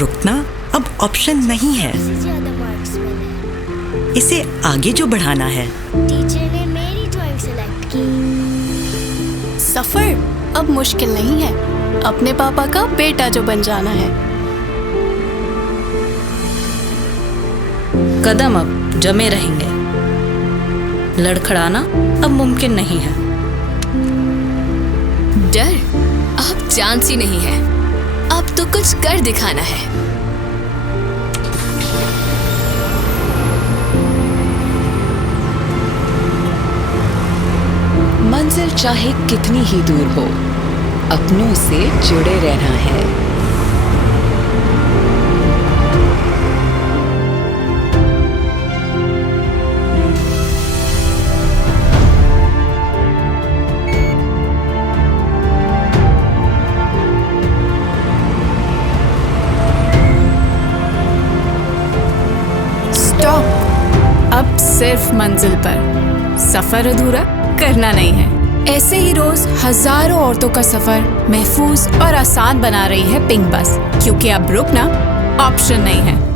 रुकना अब ऑप्शन नहीं है। ज्यादा मार्क्स मिले। इसे आगे जो बढ़ाना है। टीचर ने मेरी ड्राइंग सेलेक्ट की। सफर अब मुश्किल नहीं है, अपने पापा का बेटा जो बन जाना है। कदम अब जमे रहेंगे, लड़खड़ाना अब मुमकिन नहीं है। डर अब चांस ही नहीं है, अब तो कुछ कर दिखाना है। मंजिल चाहे कितनी ही दूर हो, अपनों से जुड़े रहना है। स्टॉप, अब सिर्फ मंजिल पर, सफर अधूरा करना नहीं है। ऐसे ही रोज हजारों औरतों का सफर महफूज और आसान बना रही है पिंक बस, क्योंकि अब रुकना ऑप्शन नहीं है।